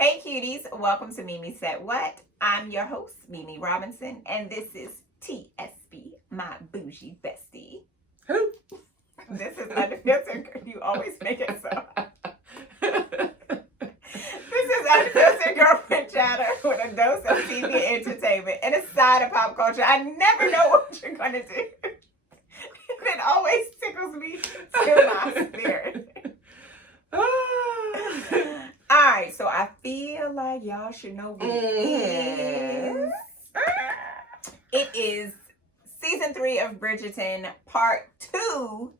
Hey cuties, welcome to Mimi Said What. I'm your host, Mimi Robinson, and this is TSB, my bougie bestie. Who? This is Unfiltered. You always make it so. This is Unfiltered Girlfriend Chatter with a dose of TV entertainment and a side of pop culture. I never know what you're going to do. It always tickles me to my spirit. Alright, so I feel like y'all should know what it is. It is season 3 of Bridgerton, part 2,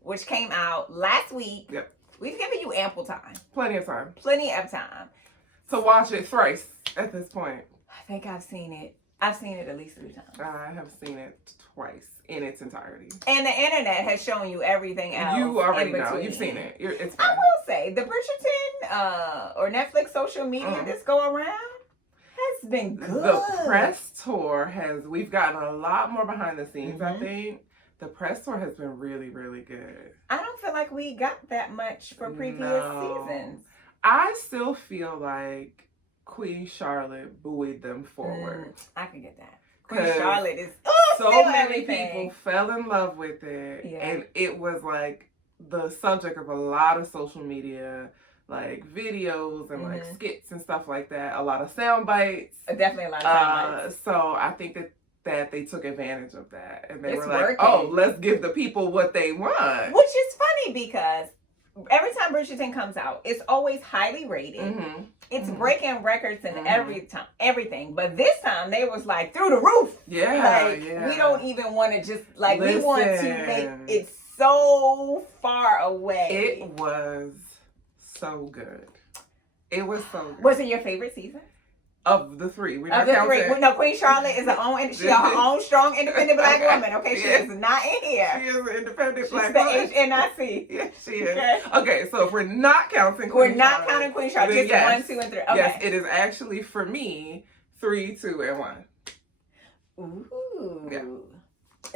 which came out last week. Yep. We've given you ample time. Plenty of time. Plenty of time. To watch it thrice at this point. I think I've seen it. I've seen it at least 3 times. I have seen it twice in its entirety. And the internet has shown you everything else. You already know. You've seen it. It's fine. I will say, the Bridgerton or Netflix social media this go around has been good. The press tour we've gotten a lot more behind the scenes, I think. The press tour has been really, really good. I don't feel like we got that much for previous seasons. I still feel like Queen Charlotte buoyed them forward. I can get that. Queen Charlotte is so many people fell in love with it, and it was like the subject of a lot of social media, like videos and like skits and stuff like that. A lot of sound bites. Definitely a lot of sound bites. So I think that they took advantage of that, and they were like, "Oh, let's give the people what they want." Which is funny because every time Bridgerton comes out, it's always highly rated. It's breaking records and everything. But this time they was like through the roof. Yeah, we don't even want to just we want to make it so far away. It was so good. It was so good. Was it your favorite season? Of the 3. We're not counting. No, Queen Charlotte is her own strong, independent black woman. Okay, she is not in here. She is an independent black woman. She's the HNIC. Yes, she is. Okay, so if we're not counting Queen Charlotte. Counting Queen Charlotte. Just 1, 2, and 3. Okay. Yes, it is actually, for me, 3, 2, and 1. Ooh. Yeah.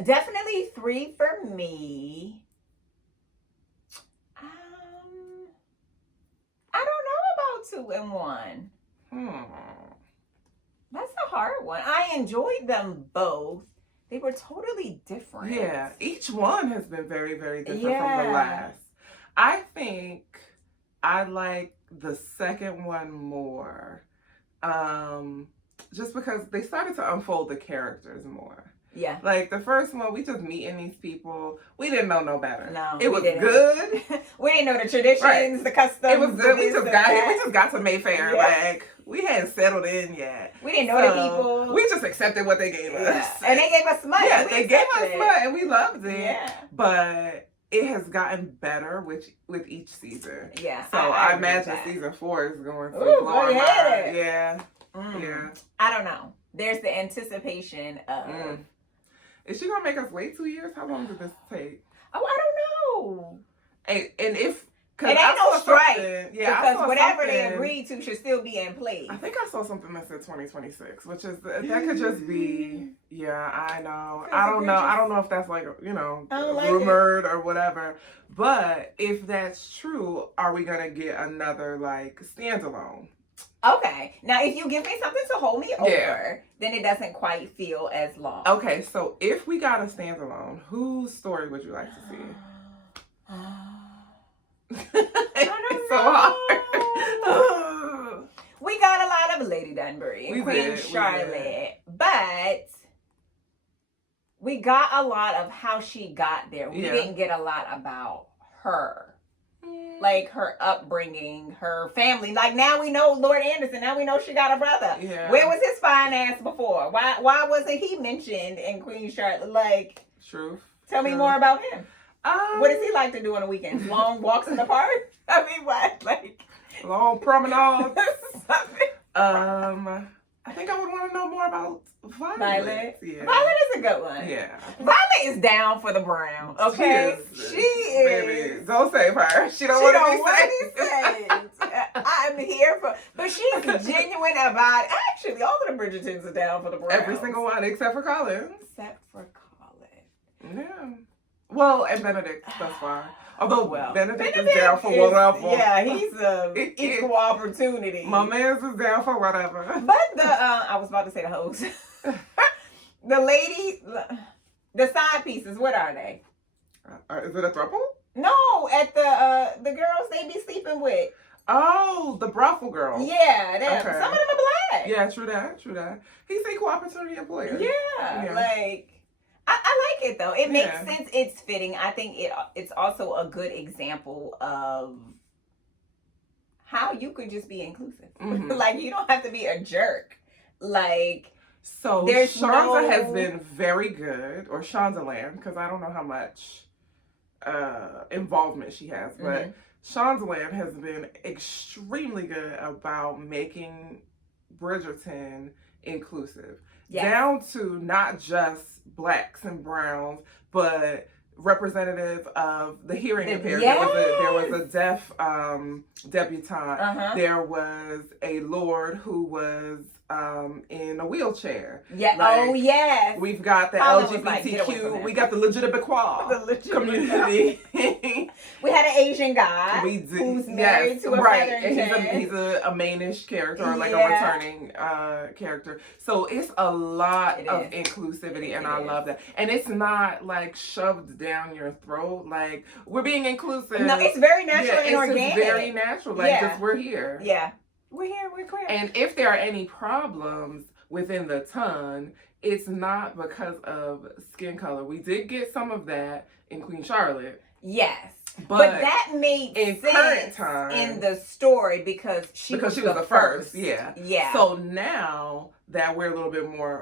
Definitely 3 for me. I don't know about 2 and 1. That's a hard one. I enjoyed them both. They were totally different. Yeah, each one has been very, very different from the last. I think I like the second one more. Just because they started to unfold the characters more. Yeah. Like the first one, we just meeting these people. We didn't know no better. No. It was good. We didn't know the traditions, the customs. It was good. We just got here. We just got to Mayfair. Yeah. Like, we hadn't settled in yet. We didn't know the people. We just accepted what they gave us. And they gave us smut. Yeah, they gave us smut and we loved it. Yeah. But it has gotten better with each season. Yeah. So I imagine season 4 is going to blow our mind. Yeah. Yeah. I don't know. There's the anticipation of... Is she gonna make us wait 2 years? How long did this take? Oh, I don't know. And if it ain't no strike, because whatever they agreed to should still be in place. I think I saw something that said 2026, which is that could just be. Yeah, I know. I don't know. I don't know if that's like rumored or whatever. But if that's true, are we gonna get another like standalone? Okay. Now, if you give me something to hold me over, then it doesn't quite feel as long. Okay, so if we got a standalone, whose story would you like to see? It's so hard. We got a lot of Lady Dunbury and Queen Charlotte, but we got a lot of how she got there. We didn't get a lot about her. Like her upbringing, her family. Like now we know Lord Anderson. Now we know she got a brother. Yeah. Where was his fine ass before? Why wasn't he mentioned in Queen Charlotte? Like, Truth. Tell me more about him. What does he like to do on the weekends? Long walks in the park? I mean, what? Like long promenades. I think I would want to know more about Violet. Yeah. Violet is a good one. Yeah. Violet is down for the brown. Okay. She is. Baby, don't save her. She don't want to be saved. I'm here for. But she's genuine about it. Actually, all of the Bridgertons are down for the brown. Every single one except for Colin. Except for Colin. Yeah. Well, and Benedict thus far. Although Benedict is down for whatever. Yeah, he's equal opportunity. My man's is down for whatever. But I was about to say the host. The lady, the side pieces, what are they? Is it a throuple? No, at the girls they be sleeping with. Oh, the brothel girl. Yeah, them. Okay. Some of them are black. Yeah, true that. He's an equal opportunity employer. Yeah. Like I like it though. It makes sense. It's fitting. I think it's also a good example of how you could just be inclusive. Mm-hmm. Like you don't have to be a jerk. Like so Shanza has been very good, or Shondaland, because I don't know how much involvement she has, but Shondaland has been extremely good about making Bridgerton inclusive. Yes. Down to not just blacks and browns, but representative of the hearing impaired. Yes. There was a deaf debutante. There was a lord who was in a wheelchair. Yeah. Like, oh yes. We've got the LGBTQ. We got the legitimate community. We had an Asian guy who's married to a Southern he's a mainish character, or like a returning character. So it's a lot of inclusivity, and I love that. And it's not like shoved down your throat. Like we're being inclusive. No, it's very natural and organic. It's very natural. Like just we're here. Yeah. We're here, we're queer. And if there are any problems within the ton, it's not because of skin color. We did get some of that in Queen Charlotte. Yes. But that made sense in the story because she was the first. Yeah. Yeah. So now that we're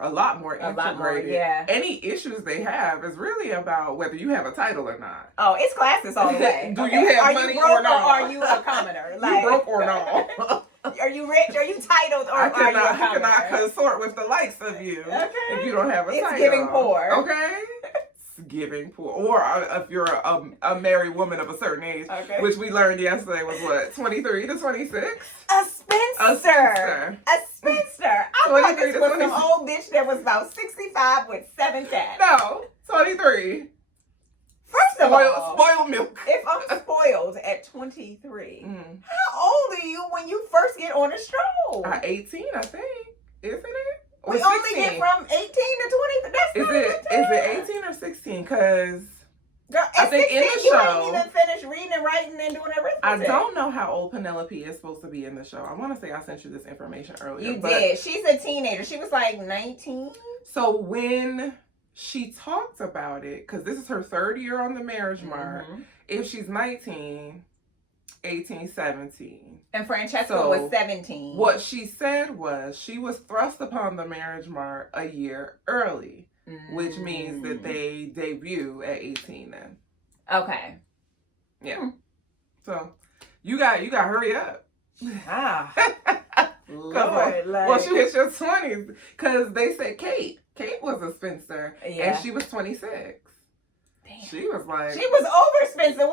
a lot more integrated, any issues they have is really about whether you have a title or not. Oh, it's classes all the way. Do you have money or not? Or are you a commoner? Like, you broke or not? Are you rich? Are you titled? Or are you a commoner? I cannot consort with the likes of you if you don't have a title. It's giving poor. Okay? Giving poor, or if you're a married woman of a certain age, which we learned yesterday was what, 23 to 26? A spinster. I thought this was some old bitch that was about 65 with 7 cats. No, 23. First of all, spoiled milk. If I'm spoiled at 23, how old are you when you first get on a stroll? 18, I think. Isn't it? We only get from 18 to 20. That's is it 18 or 16? Because I think 16, in the show, you ain't even finished reading and writing and doing everything. I don't know how old Penelope is supposed to be in the show. I want to say I sent you this information earlier. You did. She's a teenager. She was like 19. So when she talked about it, because this is her 3rd year on the marriage mark, if she's 19, 18, 17. And Francesca was 17. What she said was she was thrust upon the marriage mark a year early, which means that they debut at 18 then. Okay. Yeah. So you got to hurry up. Ah. Lord, once you hit your 20s, because they said Kate was a spinster, and she was 26. Damn. She was over Spencer.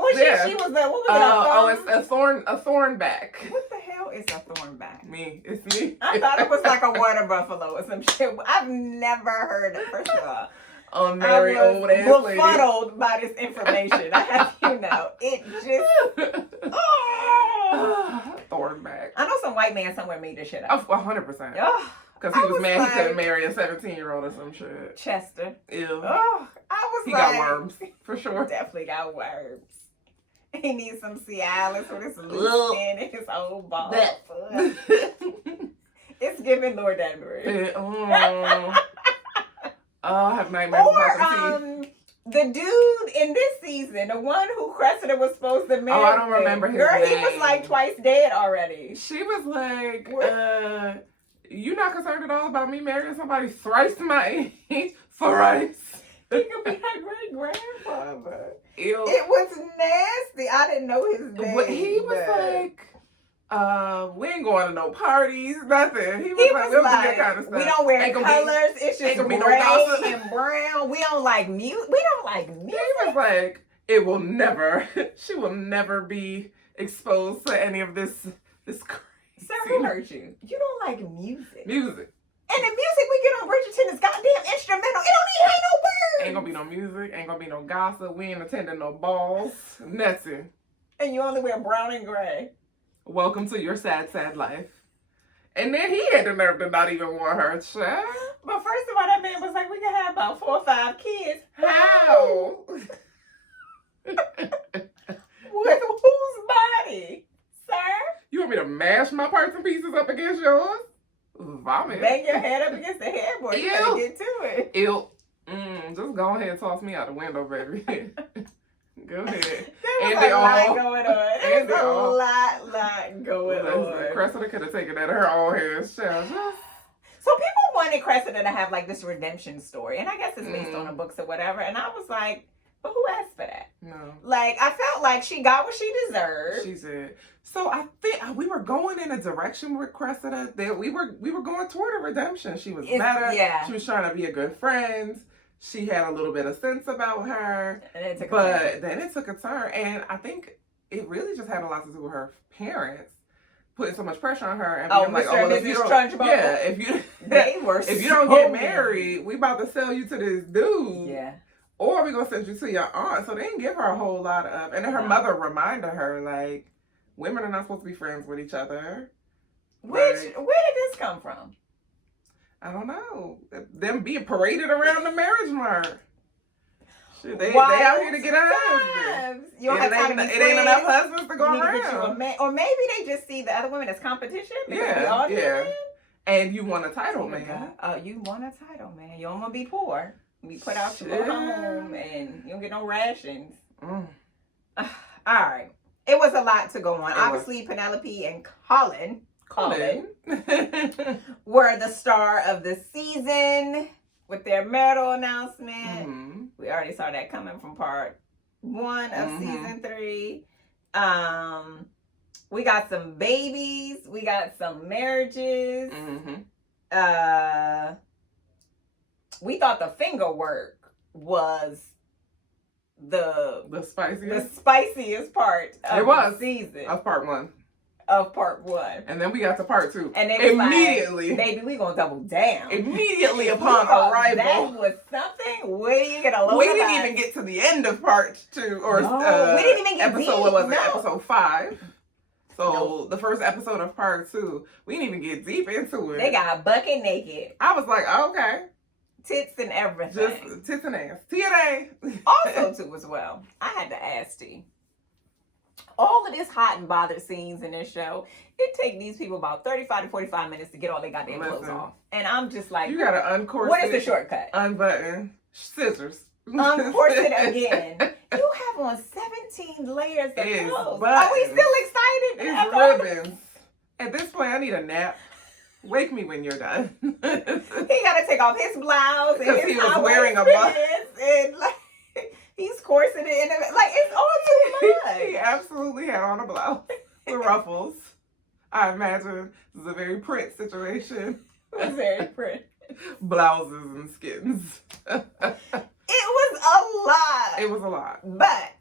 She was a thornback. What the hell is a thornback? It's me. I thought it was like a water buffalo or some shit. I've never heard it. First of all, unmarried old ass lady. Befuddled by this information. I have it just thornback. I know some white man somewhere made this shit up. 100%. Because he was mad he couldn't marry a 17-year-old or some shit. Chester. Ew. Oh, he got worms, for sure. Definitely got worms. He needs some Cialis with his loose skin and his old ball. It's giving Lord Danbury. I have nightmares about them teeth. The dude in this season, the one who Cressida was supposed to marry. Oh, I don't remember his name. He was like twice dead already. She was like, you not concerned at all about me marrying somebody thrice my age? Thrice. He could be my great-grandfather. Ew. It was nasty. I didn't know his name. He was like, we ain't going to no parties, nothing. He was like, we don't do that kind of stuff. We don't wear colors. It's just gray and brown. We don't like music. He was like, she will never be exposed to any of this crazy. Sir, who hurt you? You don't like music. Music. And the music we get on Bridgerton is goddamn instrumental. It don't even have no words. Ain't gonna be no music. Ain't gonna be no gossip. We ain't attending no balls. Nothing. And you only wear brown and gray. Welcome to your sad, sad life. And then he had the nerve to not even want her child. But first of all, that man was like, we can have about 4 or 5 kids. How? With whose body, sir? You want me to mash my parts and pieces up against yours? Vomit. Bang your head up against the headboard. You gotta get to it. Ew. Just go ahead and toss me out the window, baby. Go ahead. There was a lot going on. There was a lot going on. Cressida could have taken that in her own hands, child. So people wanted Cressida to have like this redemption story. And I guess it's based on the books or whatever. And I was like, but who asked for that? No. Like, I felt like she got what she deserved. She did. So I think we were going in a direction with Cressida that we were going toward a redemption. She was better. Yeah. She was trying to be a good friend. She had a little bit of sense about her. And it took then it took a turn. And I think it really just had a lot to do with her parents putting so much pressure on her and being like, oh, well, if you don't get married, we about to sell you to this dude. Yeah. Or we're going to send you to your aunt. So they didn't give her a whole lot of... And then her mother reminded her, like, women are not supposed to be friends with each other. Where did this come from? I don't know. Them being paraded around the marriage mart. Shit, they out here to get a husband. You don't have time to be It ain't enough husbands to go around. Or maybe they just see the other women as competition. Yeah. And you want a title, man. Oh, you want a title, man. You don't want to be poor. We put out your home and you don't get no rations. All right. It was a lot to go on. Obviously, Penelope and Colin were the star of the season with their marital announcement. Mm-hmm. We already saw that coming from part 1 of season 3. We got some babies. We got some marriages. Mm-hmm. We thought the finger work was the spiciest part of the season. Of part 1. And then we got to part 2. And they immediately, like, baby, we gonna double down. Immediately upon arrival. That was something. Where do you get a load We didn't even get to the end of part 2 or we didn't even get episode. What was it? Episode 5. So the first episode of part 2, we didn't even get deep into it. They got bucket naked. I was like, okay. Tits and everything. Just tits and ass. TNA. Also, too, as well, I had to ask T. All of this hot and bothered scenes in this show, it take these people about 35 to 45 minutes to get all they goddamn clothes off. And I'm just like, you gotta uncorset. What is the shortcut? Unbutton. Scissors. Uncorset again. You have on 17 layers of clothes. Buttons. Are we still excited? It's ribbons. At this point, I need a nap. Wake me when you're done. He got to take off his blouse and his he was wearing a blouse and like he's corseted in it. Like, it's all too much. He absolutely had on a blouse with ruffles. I imagine this is a very Prince situation. It was very Prince. Blouses and skins. It was a lot. It was a lot. But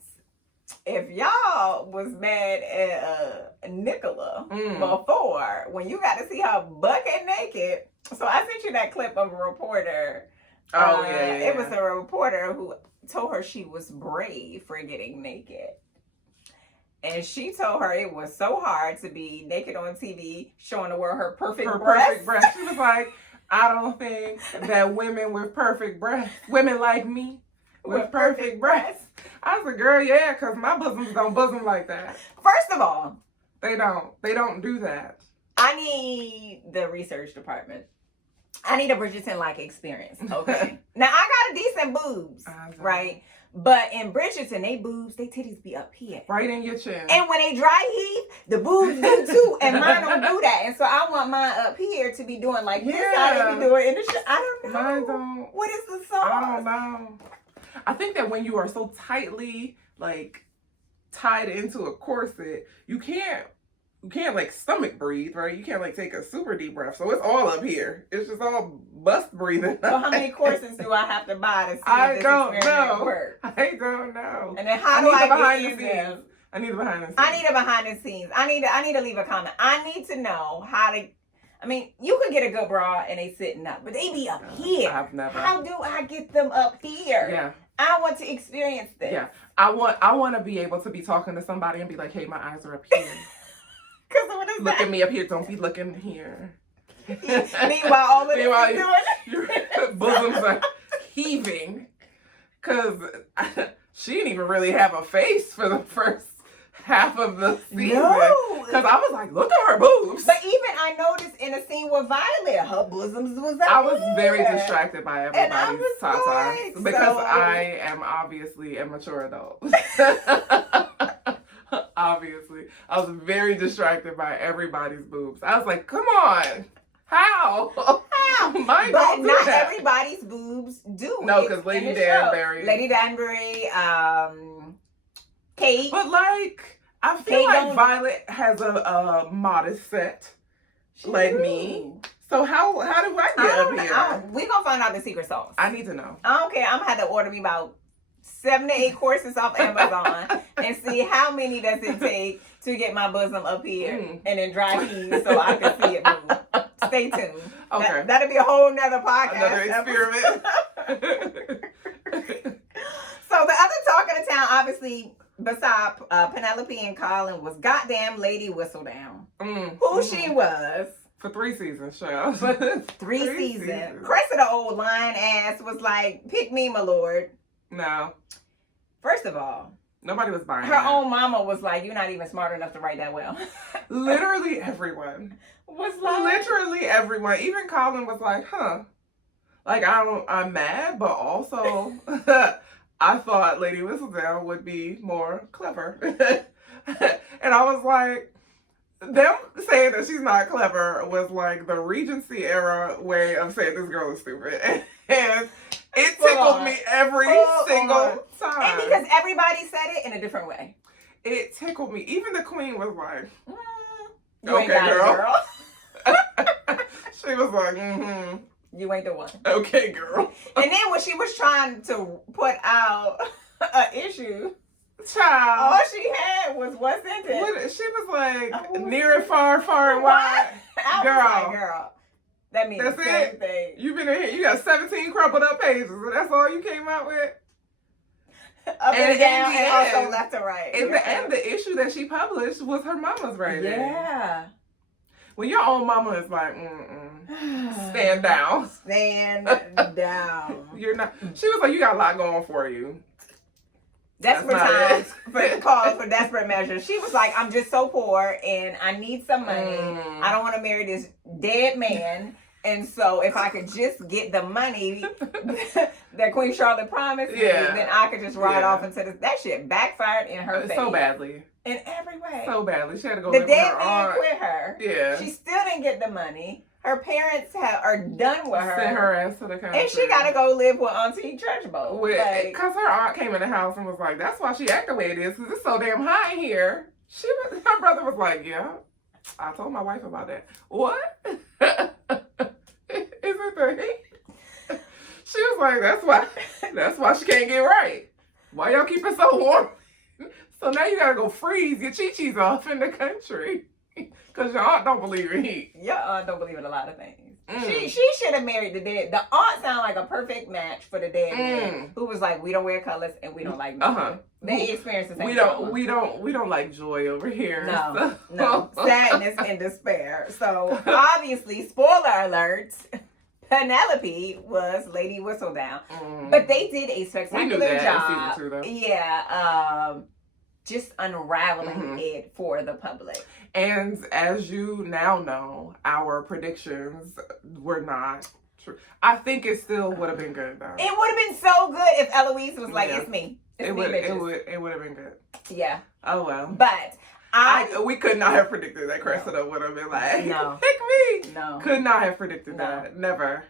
if y'all was mad at Nicola before, when you got to see her bucket naked, so I sent you that clip of a reporter. It was a reporter who told her she was brave for getting naked. And she told her it was so hard to be naked on TV showing the world her perfect breasts. She was like, I don't think that women with perfect breasts, women like me, with perfect breasts. I was like, girl, yeah, because my bosoms don't bosom like that. First of all, they don't do that. I need the research department. I need a Bridgerton-like experience, okay? Now, I got a decent boobs, right? But in Bridgerton, they titties be up here. Right in your chin. And when they dry heave, the boobs do too. And mine don't do that. And so I want mine up here to be doing like this. I be doing in the shit. I don't know. Mine don't. What is the sauce? I don't know. I think that when you are so tightly, like, tied into a corset, you can't like stomach breathe, right? You can't like take a super deep breath. So it's all up here. It's just all bust breathing. So how many corsets do I have to buy to see if this experiment works? I don't know. And then how do I get in them? I need the behind the scenes. I need a behind the scenes. I need to leave a comment. I need to know how to. I mean, you could get a good bra and they sitting up, but they be up here. I've never. How do I get them up here? Yeah. I want to experience this. Yeah. I want to be able to be talking to somebody and be like, hey, my eyes are up here. Because what is Look that? at me up here. Don't be looking here. Meanwhile, all of this is doing your bosoms are heaving. Because she didn't even really have a face for the first half of the season. No. Because I was like, look at her boobs. But even I noticed in a scene with Violet, her bosoms was up I was here. very distracted by everybody's tatas. like, Because so I am obviously a mature adult. Obviously. I was very distracted by everybody's boobs. I was like, come on. How? Mine but don't do not that. everybody's boobs do. No, because Lady Danbury. Lady Danbury, Kate. But like, I feel Kate like don't- Violet has a modest set, like me. So how do I get up here? We're going to find out the secret sauce. I need to know. I don't care. I'm going to have to order me about 7 to 8 courses off Amazon and see how many does it take to get my bosom up here and then dry heave so I can see it move. Stay tuned. Okay. That'll be a whole nother podcast. Another experiment. So the other talk of the town, obviously, beside Penelope and Colin, was goddamn Lady Whistledown. Who she was. For 3 seasons, child. 3 seasons. Cressida, old lying ass, was like, pick me, my lord. No. First of all, nobody was buying her own mama was like, you're not even smart enough to write that well. Literally everyone. Was like, Literally everyone. Even Colin was like, huh. Like, I'm mad, but also I thought Lady Whistledown would be more clever. And I was like, them saying that she's not clever was like the Regency era way of saying this girl is stupid. And it tickled me every single time. And because everybody said it in a different way. It tickled me. Even the queen was like, you ain't got girl. It, girl. She was like, mm-hmm. You ain't the one. Okay, girl. And then when she was trying to put out an issue, child, all she had was one sentence. She was like, near and far, far and wide. I girl. was like, girl. That means that's the same it. thing. You've been in here. You got 17 crumpled up pages, and that's all you came out with. Up and down, and also left to right. In the end, the issue that she published was her mama's writing. Yeah. When your own mama is like, stand down. Stand down. You're not. She was like, you got a lot going for you. Desperate times call for desperate measures. She was like, I'm just so poor and I need some money. I don't want to marry this dead man. And so if I could just get the money that Queen Charlotte promised me, then I could just ride off into this. That shit backfired in her face. So badly. In every way. So badly. She had to go the live with her dead man aunt. quit her. Yeah. She still didn't get the money. Her parents are done with her. Sent her ass to the country. And she got to go live with Auntie Trunchbull. Because her aunt came in the house and was like, that's why she act the way it is, because it's so damn high in here. Her brother was like, yeah, I told my wife about that. What? Is it the heat? She was like, that's why she can't get right. Why y'all keep it so warm? So now you gotta go freeze your chi-chis off in the country. Because your aunt don't believe in heat. Your aunt don't believe in a lot of things. She should have married the dead. The aunt sound like a perfect match for the dead man who was like, we don't wear colors and we don't like music. They experience the same we don't like joy over here. No. Sadness and despair. So obviously, spoiler alert, Penelope was Lady Whistledown. But they did a spectacular job. In season 2, though. Yeah. Just unraveling it for the public. And as you now know, our predictions were not true. I think it still would have been good, though. It would have been so good if Eloise was like, it's me. It would have been good. Yeah. Oh, well. But we could not have predicted that Cressida would have been like, no. pick me. No. Could not have predicted that. Never.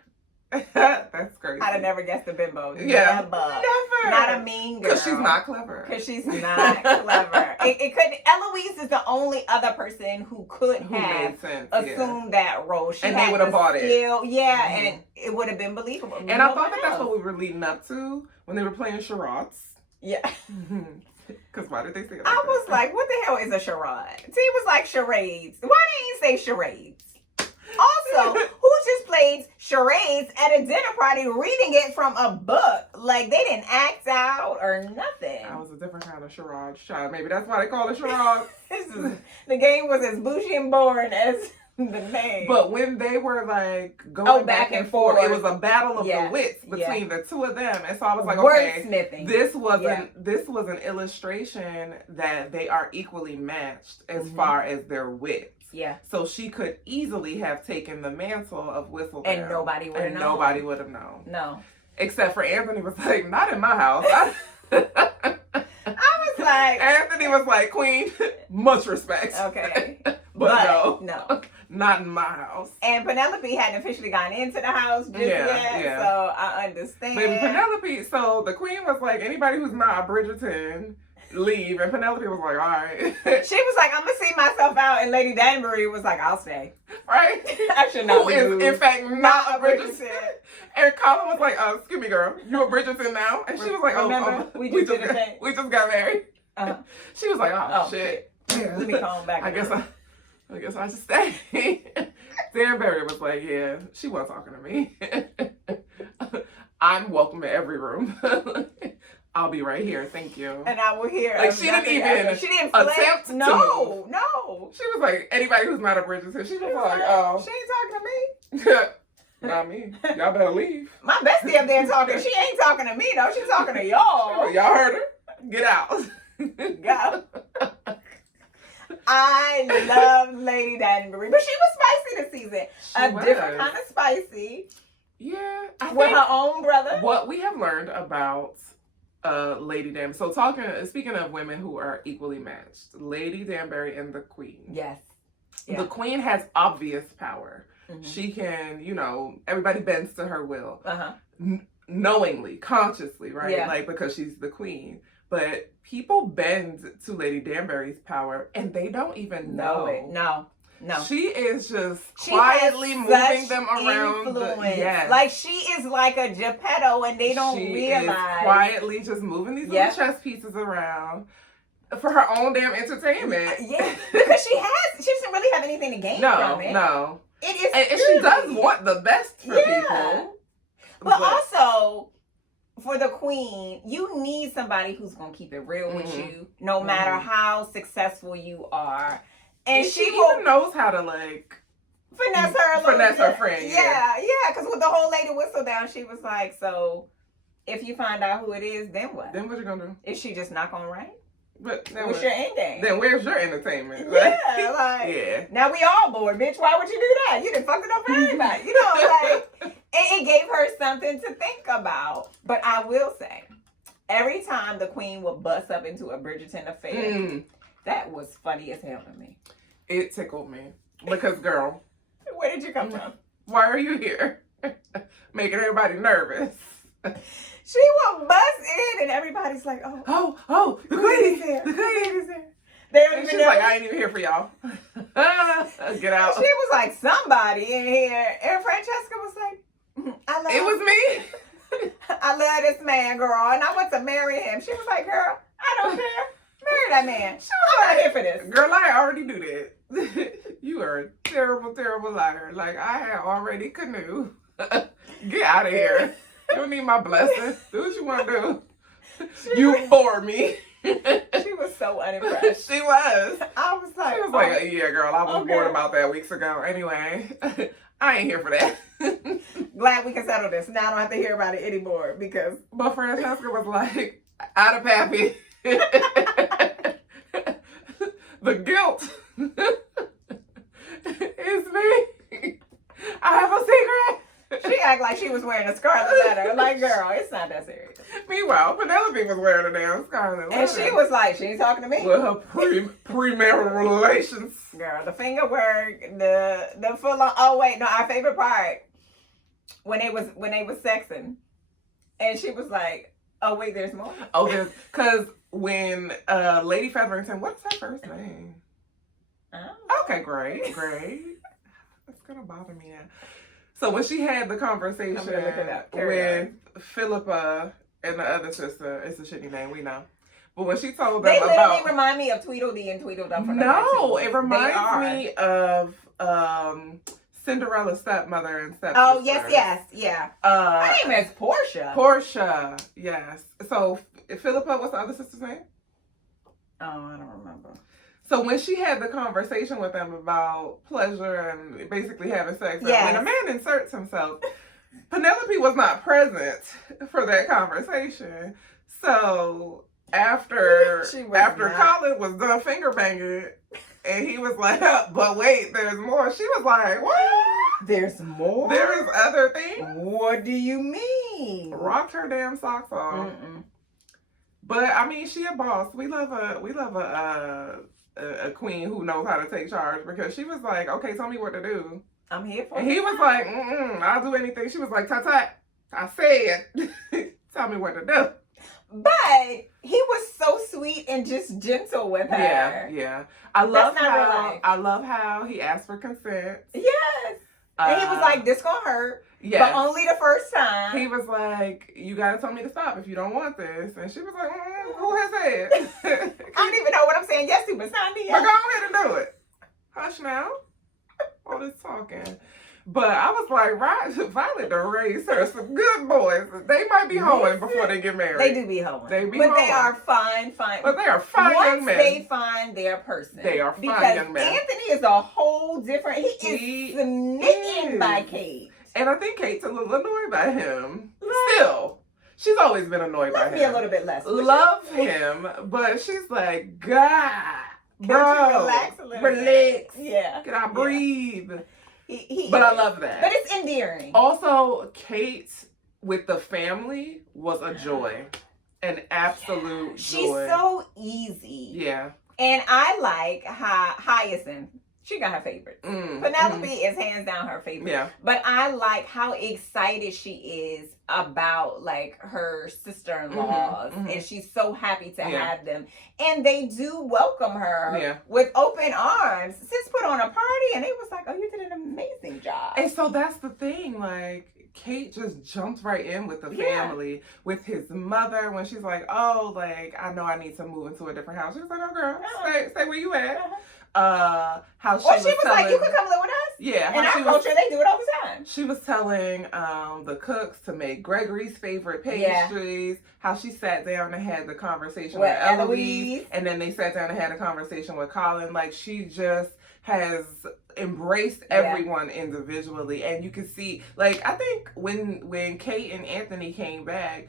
That's crazy. I'd have never guessed the bimbo. Yeah. Never. Not a mean girl. Because she's not clever. Because she's not clever. It couldn't. Eloise is the only other person who could have assumed that role. And they would have bought it. Yeah, and it would have been believable. And I thought that's what we were leading up to when they were playing charades. Yeah. Because why did they say it I was like, what the hell is a charade? See, it was like charades. Why didn't you say charades? Also, charades at a dinner party, reading it from a book. Like, they didn't act out or nothing. That was a different kind of charade shot. Maybe that's why they call it charade. The game was as bougie and boring as the name. But when they were like going back and forth, it was a battle of the wits between the two of them. And so I was like, okay, this was an illustration that they are equally matched as far as their wits. Yeah. So she could easily have taken the mantle of Whistledown. And nobody would have known. Nobody would have known. No. Except for Anthony was like, not in my house. I was like... Anthony was like, Queen, much respect. Okay. but no. Not in my house. And Penelope hadn't officially gone into the house just yet, so I understand. Maybe Penelope, so the Queen was like, anybody who's not a Bridgerton, leave. And Penelope was like, all right. She was like, I'm going to see myself out. And Lady Danbury was like, I'll stay. Right? I should not be Who is, in fact, not a Bridgerton. And Colin was like, excuse me, girl, you a Bridgerton now? And she was like, we just got married. Uh-huh. She was like, oh shit. Yeah. Let me call back. I guess I should stay. Danbury was like, yeah, she wasn't talking to me. I'm welcome in every room. I'll be right here, thank you. And I will hear. Like, she didn't attempt to. No. She was like, anybody who's not a Bridgerton, she was like, oh. She ain't talking to me. Not me. Y'all better leave. My bestie up there talking. She ain't talking to me, though. She's talking to y'all. Y'all heard her? Get out. Go. I love Lady Danbury, but she was spicy this season. Different kind of spicy. Yeah. With her own brother. What we have learned about Lady Danbury. So speaking of women who are equally matched, Lady Danbury and the Queen. Yes. Yeah. The Queen has obvious power. Mm-hmm. She can, everybody bends to her will. Uh-huh. Knowingly, consciously, right? Yeah. Like, because she's the Queen. But people bend to Lady Danbury's power and they don't even know it. No. She is just quietly moving them around. Like, she is like a Geppetto and they don't realize. She is quietly just moving these little chess pieces around for her own damn entertainment. Yeah, because she doesn't really have anything to gain from it. No. It is and she does want the best for people. But also... for the Queen, you need somebody who's going to keep it real with you, no matter how successful you are. And she even knows how to, like... finesse her friend. Yeah, because with the whole Lady Whistledown, she was like, so, if you find out who it is, then what? Then what you going to do? Is she just not going to write? But what's your end game? Then where's your entertainment? Yeah, now we all bored, bitch. Why would you do that? You done fucked it up for everybody. It gave her something to think about. But I will say, every time the Queen would bust up into a Bridgerton affair, that was funny as hell to me. It tickled me. Because, girl. Where did you come from? Why are you here? Making everybody nervous. She will bust in and everybody's like, oh, the Queen is here. The Queen is here. And she's like, I ain't even here for y'all. Get out. She was like, somebody in here. And Francesca was like, it was me. I love this man, girl. And I want to marry him. She was like, girl, I don't care. Marry that man. I'm not here for this. Girl, I already do that. You are a terrible, terrible liar. Like, I had already canoe. Get out of here. You don't need my blessing. Do what you want to do. You bore me. She was so unimpressed. She was. I was like, she was like, yeah, girl, I was bored about that weeks ago. Anyway, I ain't here for that. Glad we can settle this. Now I don't have to hear about it anymore because. But Francesca was like, out of Pappy. The guilt is me. I have a secret. She act like she was wearing a scarlet letter. Like, girl, it's not that serious. Meanwhile, Penelope was wearing a damn scarlet letter. And she was like, she ain't talking to me. With her premarital relations. Girl, the finger work, the full on, oh wait, no, our favorite part, when they was sexing. And she was like, oh wait, there's more? Oh, because when Lady Featherington, what's her first name? Okay, great. It's going to bother me now. So when she had the conversation with Philippa and the other sister, it's a shitty name, we know. But when she told them they literally remind me of Tweedledee and Tweedledum. No, it reminds me of Cinderella's stepmother and stepsister. Oh, yes, yeah. Her name is Portia. Portia, yes. So, Philippa, what's the other sister's name? Oh, I don't remember. So when she had the conversation with them about pleasure and basically having sex, when a man inserts himself, Penelope was not present for that conversation. So after Colin was done finger banging, and he was like, but wait, there's more. She was like, what? There's more? There is other things? What do you mean? Rocked her damn socks off. But I mean, she a boss. We love a queen who knows how to take charge, because she was like, okay, tell me what to do. I'm here for it. And he was like, I'll do anything. She was like, Tut, I said, tell me what to do. But he was so sweet and just gentle with her. Yeah. I love how he asked for consent. Yes. And he was like, this gonna hurt. Yes. But only the first time. He was like, you gotta tell me to stop if you don't want this. And she was like, who has said? I don't even know what I'm saying yes to, but sign me up. But go ahead and do it. Hush now. All this talking. But I was like, Violet done raised her some good boys. They might be hoeing before they get married. They do be hoeing. But they are fine. But they are fine young men. Once they find their person. They are fine young men. Anthony is a whole different, he is smitten by Kate. And I think Kate's a little annoyed by him. Still. She's always been annoyed by him. Let's be a little bit less. Love him, but she's like, God, bro, relax a little bit. Yeah. Can I breathe? But I love that. But it's endearing. Also, Kate with the family was a joy. An absolute joy. She's so easy. Yeah. And I like Hyacinth. She got her favorites. Penelope is hands down her favorite. Yeah. But I like how excited she is about like her sister-in-laws. And she's so happy to have them. And they do welcome her with open arms. Sis put on a party and they was like, oh, you did an amazing job. And so that's the thing, like, Kate just jumped right in with the family, with his mother, when she's like, oh, like, I know I need to move into a different house. She was like, oh, girl, stay where you at. How she was like, you could come live with us. Yeah. In our culture, they do it all the time. She was telling the cooks to make Gregory's favorite pastries. How she sat down and had the conversation with Eloise. And then they sat down and had a conversation with Colin. Like, she just has embraced everyone individually. And you can see, like, I think when Kate and Anthony came back,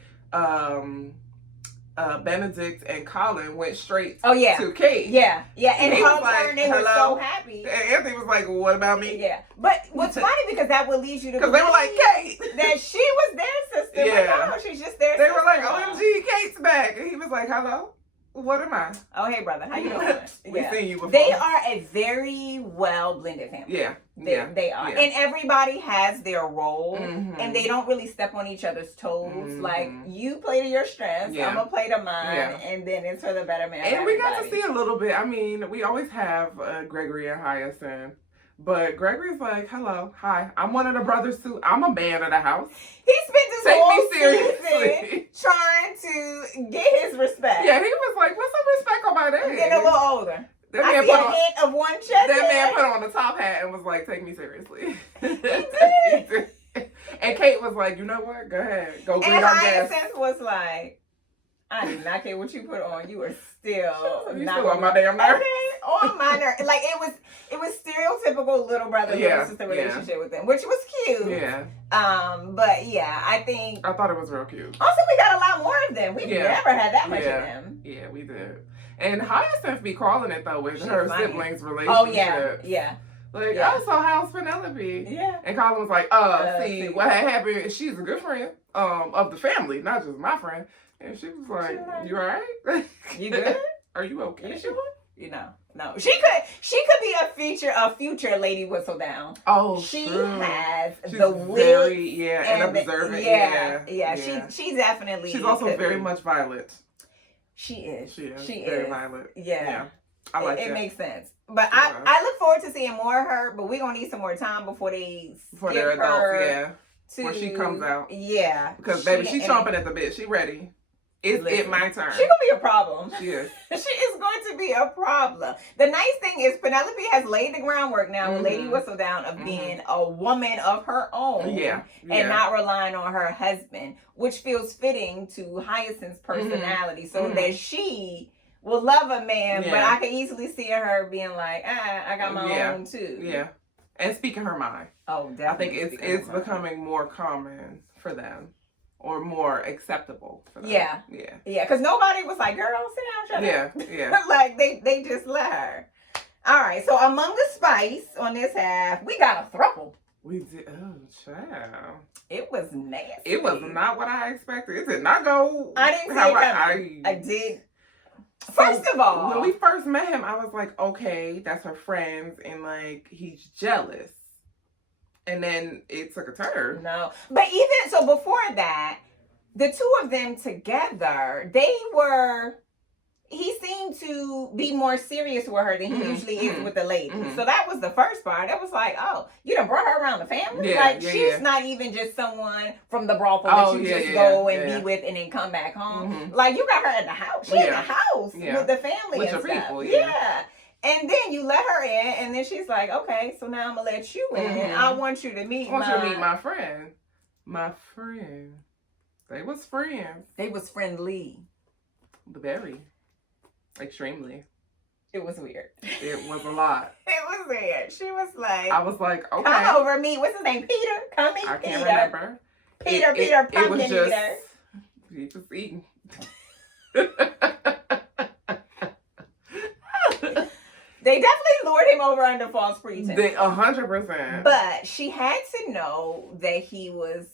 Benedict and Colin went straight to Kate. Yeah. And he was like, and they were so happy. And Anthony was like, well, what about me? Yeah. But what's funny, because that would lead you to because they were like, Kate. That she was their sister. Yeah. Like, no, she's just their sister. They were like, OMG, Kate's back. And he was like, hello? What am I? Oh, hey, brother. How you doing? We've seen you before. They are a very well blended family. Yeah. They are. Yeah. And everybody has their role. And they don't really step on each other's toes. Like, you play to your strengths. I'm going to play to mine. And then it's for the betterment of everybody. We got to see a little bit. I mean, we always have Gregory and Hyacinth. But Gregory's like, hello, hi, I'm one of the brothers too. I'm a man of the house. He spent his whole season trying to get his respect. Yeah, he was like, what's some respect on my name? I'm getting a little older. I see a hint of one chest. That man put on the top hat and was like, take me seriously. He did. And Kate was like, you know what? Go ahead. Go greet our guests. And Hyacinth was like, I do not care what you put on. You are still not on my damn nerves. Okay, on my nerves. Like, it was stereotypical little brother little sister relationship with them, which was cute. Yeah. But yeah, I thought it was real cute. Also, we got a lot more of them. We've never had that much of them. Yeah, we did. And Hyacinth be calling it though with her siblings' relationship. Oh yeah. Like, so how's Penelope? Yeah. And Colin was like, see, what had happened is she's a good friend of the family, not just my friend. And she was like, you all right? You good? Are you okay? You sure? You know, no. She could be a future Lady Whistledown. Oh, she true. has she's the very, and observant. Yeah. She definitely. She's also very much Violet. She is. She is very Violet. Yeah. I like it. It makes sense. But I look forward to seeing more of her. But we're gonna need some more time before they're adults. When she comes out. Yeah. Because baby, she's chomping at the bit. She ready. Is it my turn? She gonna be a problem. She is. She is going to be a problem. The nice thing is Penelope has laid the groundwork now with Lady Whistledown of being a woman of her own. Yeah. And not relying on her husband, which feels fitting to Hyacinth's personality, so that she will love a man, but I can easily see her being like, I got my own too. Yeah. And speaking her mind. Oh, definitely. I think it's becoming more common for them. Or more acceptable for them. Yeah. Because nobody was like, girl, sit down, shut up. Yeah. Like, they just let her. All right, so among the spice on this half, we got a throuple. We did. Oh, child. It was nasty. It was not what I expected. It did not go. I didn't see it coming. I did. First of all, when we first met him, I was like, okay, that's her friends, and like, he's jealous. And then it took a turn. No. But even so, before that, the two of them together, he seemed to be more serious with her than he usually is with the ladies. So that was the first part. It was like, oh, you done brought her around the family? She's not even just someone from the brothel that you just go and be with and then come back home. Like, you got her at the house. She in the house with the family with and your stuff. People, And then you let her in, and then she's like, okay, so now I'm going to let you in. I want you to meet my friend. My friend. They was friends. They was friendly. Very. Extremely. It was weird. It was a lot. It was weird. She was like... I was like, okay. Come over, meet. What's his name? Peter? Come meet I can't remember. Peter, pumpkin eater. He was eating. They definitely lured him over under false pretense. 100%. But she had to know that he was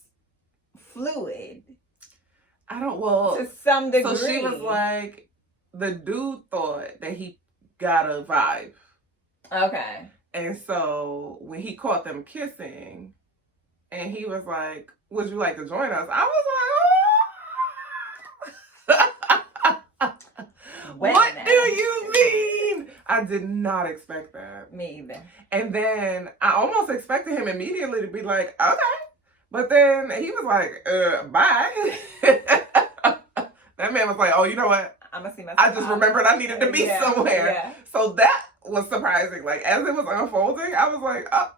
fluid. To some degree. So she was like, the dude thought that he got a vibe. Okay. And so when he caught them kissing, and he was like, would you like to join us? I was like, oh. What do you mean? I did not expect that. Me either. And then I almost expected him immediately to be like, okay. But then he was like, bye. That man was like, oh, you know what? I'm gonna see myself. I just remembered I needed to be somewhere. Yeah. So that was surprising. Like, as it was unfolding, I was like, oh,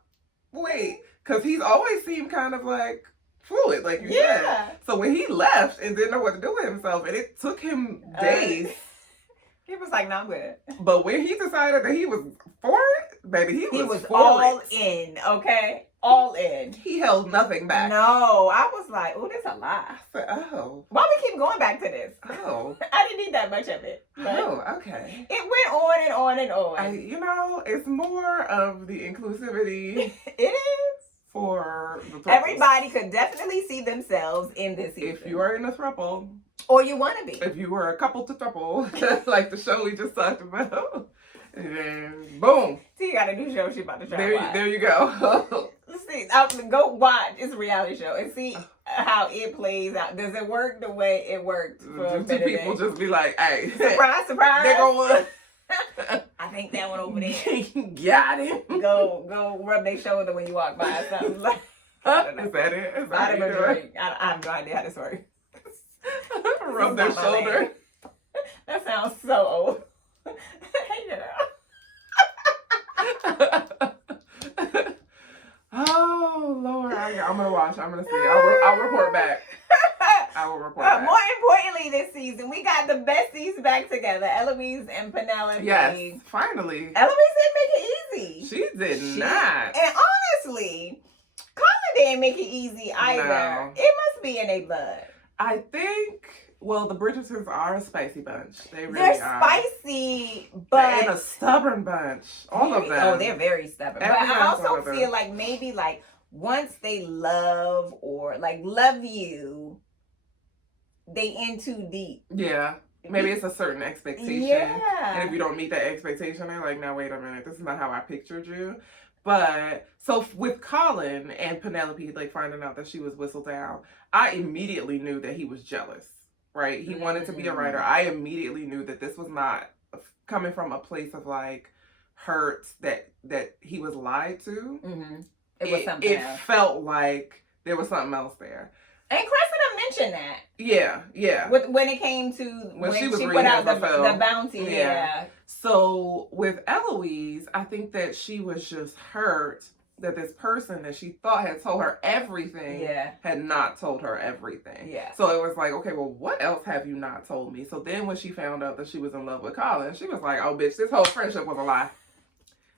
wait. Because he's always seemed kind of like fluid, like you said. So when he left and didn't know what to do with himself, and it took him days. He was like, no, I'm good. But when he decided that he was for it, baby, he was for all it. In, okay? All in. He held nothing back. No, I was like, oh, this a lot. I said, oh. Why we keep going back to this? Oh. I didn't need that much of it. Oh, okay. It went on and on and on. You know, it's more of the inclusivity. It is. For the throuple. Everybody could definitely see themselves in this season. If you are in a throuple. Or you want to be. If you were a couple to throuple, like the show we just talked about. And then, boom. See, you got a new show she about to try there you go. Let's see. Go watch. It's a reality show and see how it plays out. Does it work the way it worked for Do people just be like, hey. Surprise, surprise. They're going. I think that one over there. Got it. Go rub their shoulder when you walk by or something. Like, is that it? Is that I have no idea how this works. Rub their shoulder. That sounds so old. Hey, oh, Lord. I'm going to watch. I'm going to see. I'll report back. I will report back. More importantly this season, we got the besties back together. Eloise and Penelope. Yes, finally. Eloise didn't make it easy. She did not. And honestly, Colin didn't make it easy either. No. It must be in their blood. I think, well, the Bridgertons are a spicy bunch. They're spicy, but... They're a stubborn bunch. All of them. Oh, they're very stubborn. But I also feel like maybe like once they love or like love you, they in too deep. Yeah. Maybe it's a certain expectation. Yeah. And if you don't meet that expectation, they're like, now wait a minute, this is not how I pictured you. But so with Colin and Penelope, like finding out that she was whistled down, I immediately knew that he was jealous, right? He wanted to be a writer. I immediately knew that this was not coming from a place of like hurt that he was lied to. It was something else. It felt like there was something else there. And Cressida mentioned that. Yeah. When it came to when she put out the bounty. Yeah. So with Eloise, I think that she was just hurt that this person that she thought had told her everything had not told her everything. Yeah. So it was like, okay, well, what else have you not told me? So then when she found out that she was in love with Colin, she was like, oh, bitch, this whole friendship was a lie.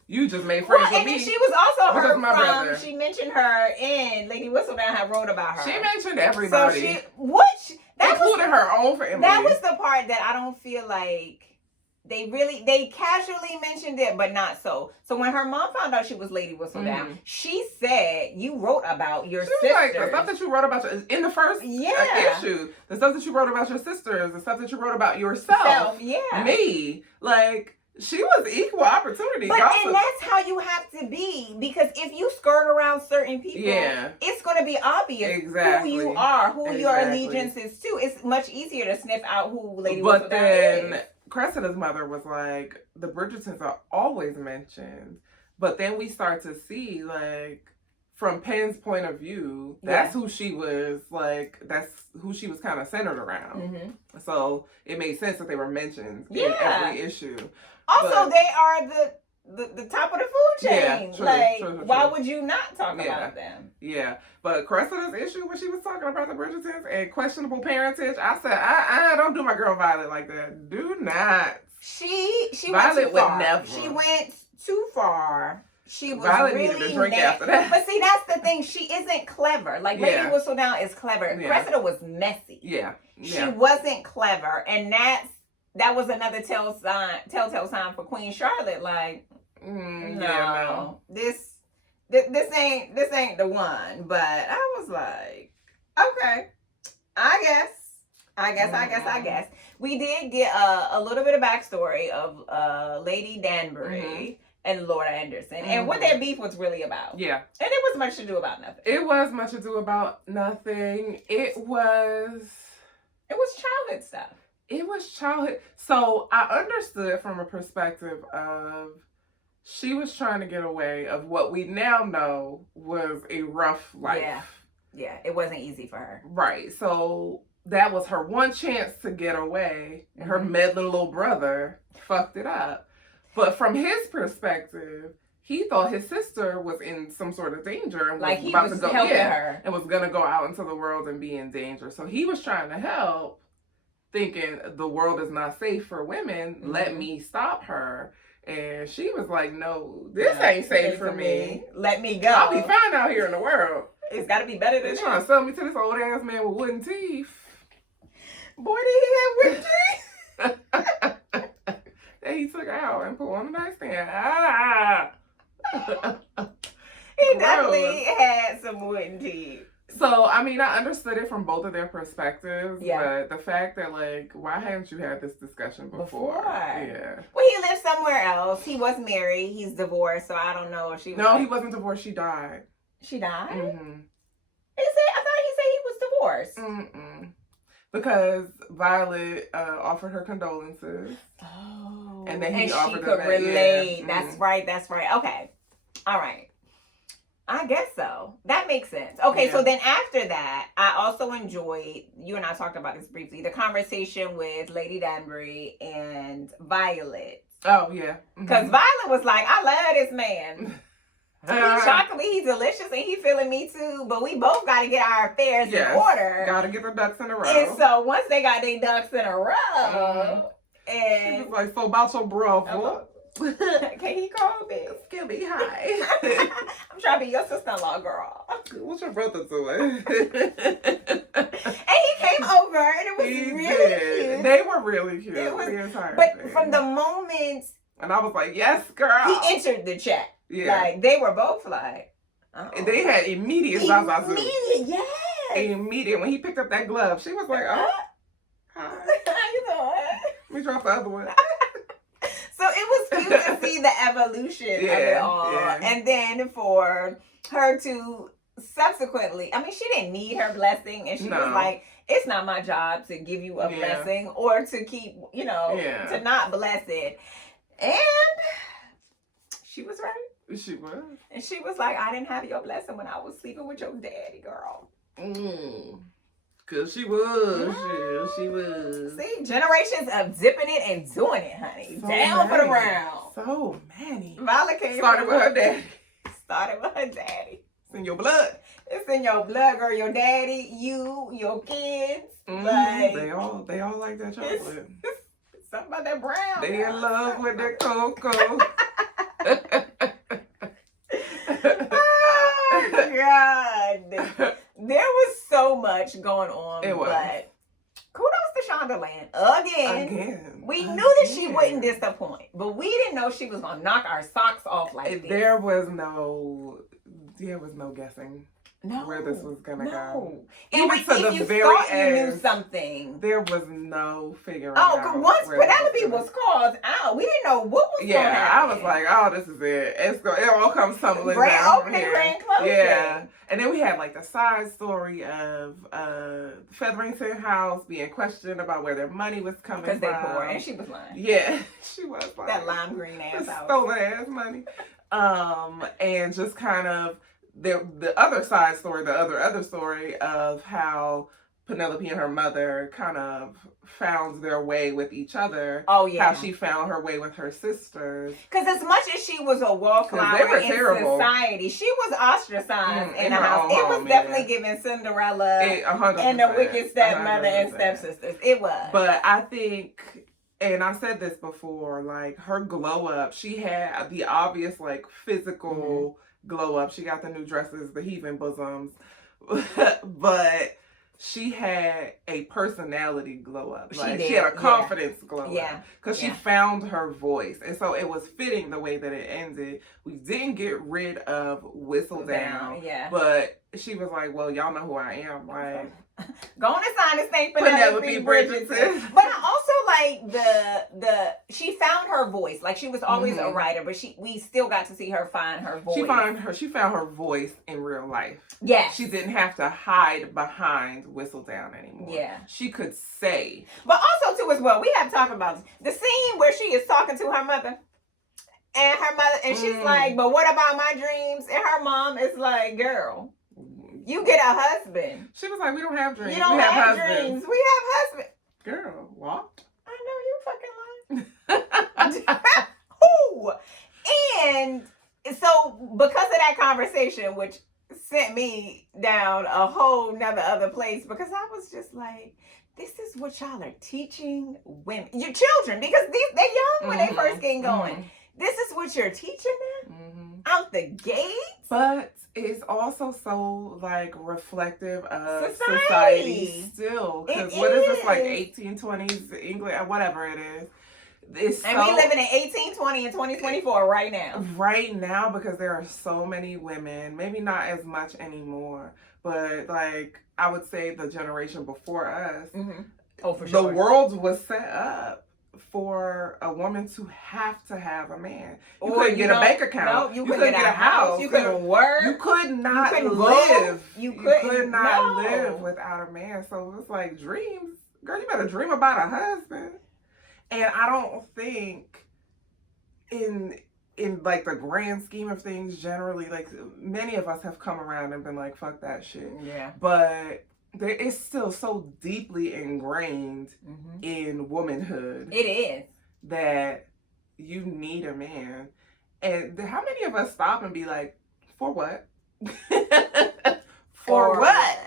You just made friends with me. And she was also hurt from, she mentioned her in Lady Whistledown had wrote about her. She mentioned everybody. So including her own family. That was the part that I don't feel like they casually mentioned it, but not so. So when her mom found out she was Lady Whistledown, she said, you wrote about your sisters. Like, the stuff that you wrote about in the first issue, the stuff that you wrote about your sisters, the stuff that you wrote about yourself, me, like, she was equal opportunity. And that's how you have to be, because if you skirt around certain people, it's going to be obvious who you are, who your allegiance is to. It's much easier to sniff out who Lady Whistledown is. Cressida's mother was like, the Bridgertons are always mentioned, but then we start to see, like, from Penn's point of view, that's who she was, like, that's who she was kind of centered around. So it made sense that they were mentioned in every issue. Also, they are the top of the food chain. True. Why would you not talk about them? Yeah. But Cressida's issue when she was talking about the Bridgertons and questionable parentage, I said, I don't do my girl Violet like that. Do not. She Violet went too far. Would never. She went too far. She was Violet really needed a drink after that. But see, that's the thing. She isn't clever. Like, Lady Whistledown is clever. Cressida was messy. She wasn't clever. And that was another telltale sign for Queen Charlotte. Like, no. This ain't the one. But I was like, okay, I guess. We did get a little bit of backstory of Lady Danbury and Lord Anderson, and what their beef was really about. Yeah. And it was much ado about nothing. It was much ado about nothing. It was childhood stuff. It was childhood. So I understood from a perspective of she was trying to get away of what we now know was a rough life. Yeah, it wasn't easy for her. Right. So that was her one chance to get away. And her meddling little brother fucked it up. But from his perspective, he thought his sister was in some sort of danger and was about to go helping her. And was going to go out into the world and be in danger. So he was trying to help, thinking the world is not safe for women. Let me stop her. And she was like, no, this ain't safe for me. Let me go. I'll be fine out here in the world. It's got to be better than this. They're trying to sell me to this old ass man with wooden teeth. Boy, did he have wooden teeth? That he took out and put on the nightstand. He definitely had some wooden teeth. So, I mean, I understood it from both of their perspectives. Yeah. But the fact that, like, why hadn't you had this discussion before? Yeah. Well, he lived somewhere else. He was married. He's divorced, so I don't know if she was... No, he wasn't divorced. She died. She died? Mm-hmm. I thought he said he was divorced. Mm-mm. Because Violet offered her condolences. Oh. And then he offered she could relate. Yeah. That's right. Okay. All right. I guess so. That makes sense. Okay, so then after that, I also enjoyed, you and I talked about this briefly, the conversation with Lady Danbury and Violet. Oh, yeah. Because Violet was like, I love this man. He's chocolate, he's delicious, and he feeling me too. But we both got to get our affairs in order. Got to get the ducks in a row. And so once they got their ducks in a row, and... She was like, so about your brother. Can he call me? Excuse me, hi. I'm trying to be your sister-in-law, girl. What's your brother doing? And he came over, and it was really cute. They were really cute. The entire thing. From the moment... And I was like, yes, girl. He entered the chat. Yeah. Like, they were both like... And they had immediate zazazu. Immediate, yes. Immediate. When he picked up that glove, she was like, oh. Hi. How you doing? Let me drop the other one. So it was cute to see the evolution of it all. Yeah. And then for her to subsequently, I mean, she didn't need her blessing. And she was like, it's not my job to give you a blessing or to keep, to not bless it. And she was right. She was. And she was like, I didn't have your blessing when I was sleeping with your daddy, girl. Cause she was. Yeah, she was. See, generations of dipping it and doing it, honey. So Down for the round. So many. Violet came started with her daddy. Started with her daddy. It's in your blood. It's in your blood, girl. Your daddy, you, your kids. Mm-hmm. Like, they all like that chocolate. Something about that brown. They in love with that cocoa. Oh, God. There was so much going on. It was. But kudos to Shondaland. Again. We knew that she wouldn't disappoint. But we didn't know she was going to knock our socks off like this. There was no guessing. Where this was gonna go. And even to the very end, you knew something. There was no figuring out. Oh, once Penelope was called out, we didn't know what was going to happen. I was like, oh, this is it. It all comes tumbling grand down opening, here. grand closing. Yeah. And then we had like the side story of Featherington House being questioned about where their money was coming from. Because they poor, and she was lying. Yeah, she was lying. That lime green ass house. Stolen ass money. And just kind of the other side story, the other story of how Penelope and her mother kind of found their way with each other. Oh, yeah. How she found her way with her sisters. Because as much as she was a wallflower in terrible. Society, she was ostracized in the house. It was definitely giving Cinderella 100%, and the wicked stepmother and stepsisters. It was. But I think, and I said this before, like her glow up, she had the obvious like physical glow up. She got the new dresses, the heaving bosoms, but she had a personality glow up. Like she had a confidence glow up because she found her voice, and so it was fitting the way that it ended. We didn't get rid of Whistle Down, but she was like, "Well, y'all know who I am." Like, go on and sign this thing, Penelope Bridgerton. But I also like the she found her voice. Like she was always a writer, but we still got to see her find her voice. She found her voice in real life. Yeah. She didn't have to hide behind Whistle Down anymore. Yeah. She could say. But also too as well, we have to talk about the scene where she is talking to her mother. And her mother she's like, "But what about my dreams?" And her mom is like, "Girl, you get a husband." She was like, "We don't have dreams. You don't have dreams. We have husbands." Girl, what? I know you fucking lying. Ooh. And so because of that conversation, which sent me down a whole nother other place, because I was just like, this is what y'all are teaching women, your children, because they're young when they first get going. This is what you're teaching them out the gate. But it's also so like reflective of society still. Because what is this, like 1820s English, whatever it is. And we living in 1820 and 2024 right now. Right now, because there are so many women, maybe not as much anymore, but like I would say the generation before us, oh, for sure. The world was set up for a woman to have a man. You couldn't get a bank account. No, you couldn't get a house. You couldn't work. You could not live. You could not live without a man. So it's like dreams. Girl, you better dream about a husband. And I don't think in like the grand scheme of things, generally, like many of us have come around and been like, fuck that shit. Yeah. But there is still so deeply ingrained in womanhood. It is. That you need a man. And how many of us stop and be like, for what? For what?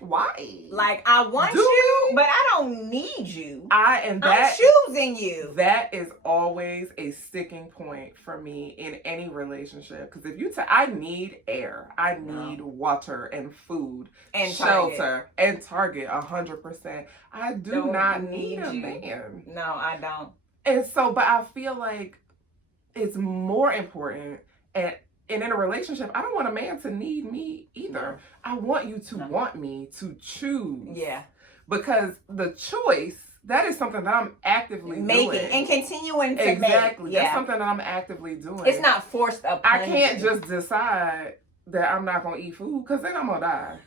Why? Like, I want you, but I don't need you. I'm choosing you. That is always a sticking point for me in any relationship. Because if I need air, I need water and food and shelter and Target 100%. I do not need a man. No, I don't. And so, but I feel like it's more important and in a relationship, I don't want a man to need me either. I want you to want me, to choose. Yeah. Because the choice, that is something that I'm actively making doing. And continuing to make. Exactly. That's something that I'm actively doing. It's not forced upon I can't just decide that I'm not going to eat food, because then I'm going to die.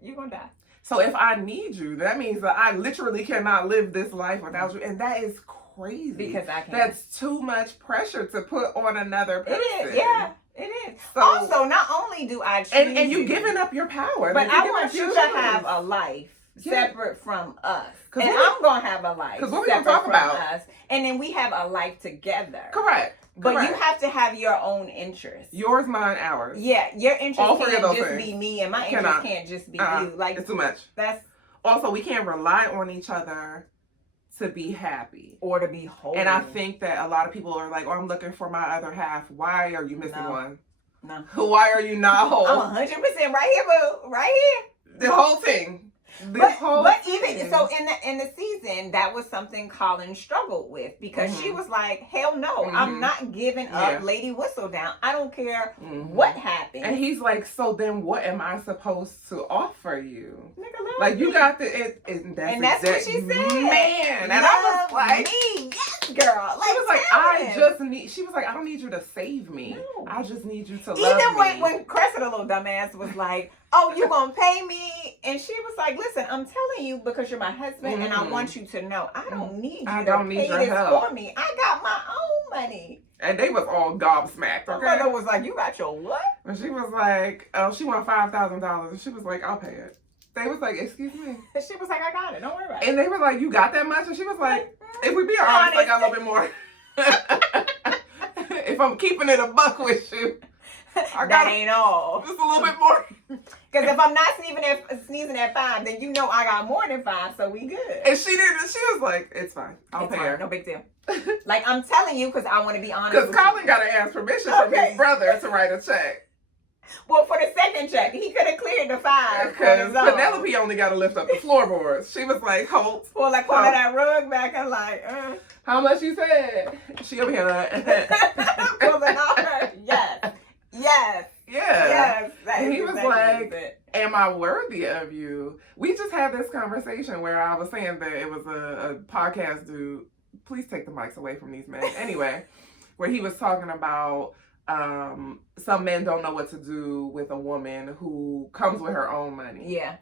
You're going to die. So if I need you, that means that I literally cannot live this life without you. And that is crazy. Because I can't. That's too much pressure to put on another person. It is, yeah. It is. So, also, not only do I choose and you giving up your power, but I want you to have a life separate from us. And I'm going to have a life because what we separate talk from about us. And then we have a life together. Correct. But you have to have your own interests. Yours, mine, ours. Yeah, your interest can't just things. be me, and my interest can't just be you. Like, it's too much. Also, we can't rely on each other to be happy or to be whole. And I think that a lot of people are like, "Oh, I'm looking for my other half. Why are you missing one? No. Why are you not whole? I'm 100% right here, boo. Right here. The whole thing." But even so in the season, that was something Colin struggled with because she was like, hell no, I'm not giving up Lady Whistledown. I don't care what happened. And he's like, so then what am I supposed to offer you? Nigga, like you got the and that's what she said. Man, and I was like, me. Yes, girl. Like, she was like, she was like, I don't need you to save me. No. I just need you to love me. Even when Cressida, the little dumbass, was like, oh, you gonna pay me? And she was like, listen, I'm telling you because you're my husband and I want you to know I don't need you to pay this help. For me. I got my own money. And they was all gobsmacked, okay? My brother was like, you got your what? And she was like, oh, she want $5,000. And she was like, I'll pay it. They was like, excuse me. And she was like, I got it. Don't worry about it. And they were like, you got that much? And she was like, if we be honest, I got a little bit more. If I'm keeping it a buck with you. That ain't all. Just a little bit more. Because if I'm not sneezing at 5, then you know I got more than 5, so we good. And she didn't. She was like, it's fine. I'll pay her. No big deal. Like, I'm telling you because I want to be honest. Because Colin got to ask permission from his brother to write a check. Well, for the second check, he could have cleared the 5. Because Penelope only got to lift up the floorboards. She was like, Holt. Well, like, pulling that rug back and like, How much you said? She over here like, pulling off her. Yes. Yes. Yeah. Yes. And he was like, am I worthy of you? We just had this conversation where I was saying that it was a podcast dude. Please take the mics away from these men. Anyway, where he was talking about some men don't know what to do with a woman who comes with her own money. Yeah.